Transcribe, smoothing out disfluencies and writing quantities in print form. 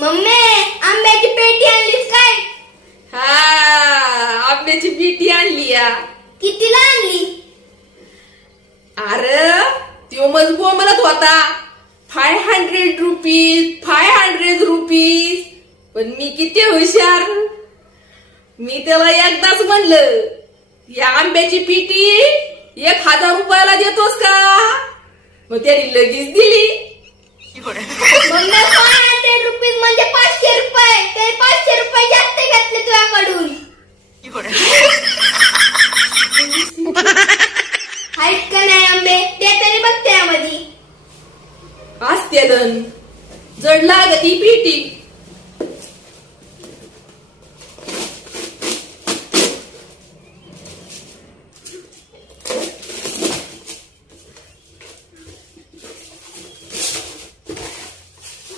Mummy आंब्याची पेटी आणलीस काय? हा, आंब्याची पेटी आणली या. कितीला आणली? अरे त्यो मजबूत म्हणत होता 500 रुपीज 500 रुपीज. पण मी किती हुशार, मी त्याला एकदाच म्हणलं या आंब्याची पेटी 1000 रुपयाला देतोस का? मग त्याने लगेच दिली. मम्मी 500 रुपीज म्हणजे 500 रुपये. ते 500 रुपये जास्त घेतले तुझ्याकडून. आहेत का नाही आंबे ते तरी बघते यामध्ये. असते जड लागती पेटी.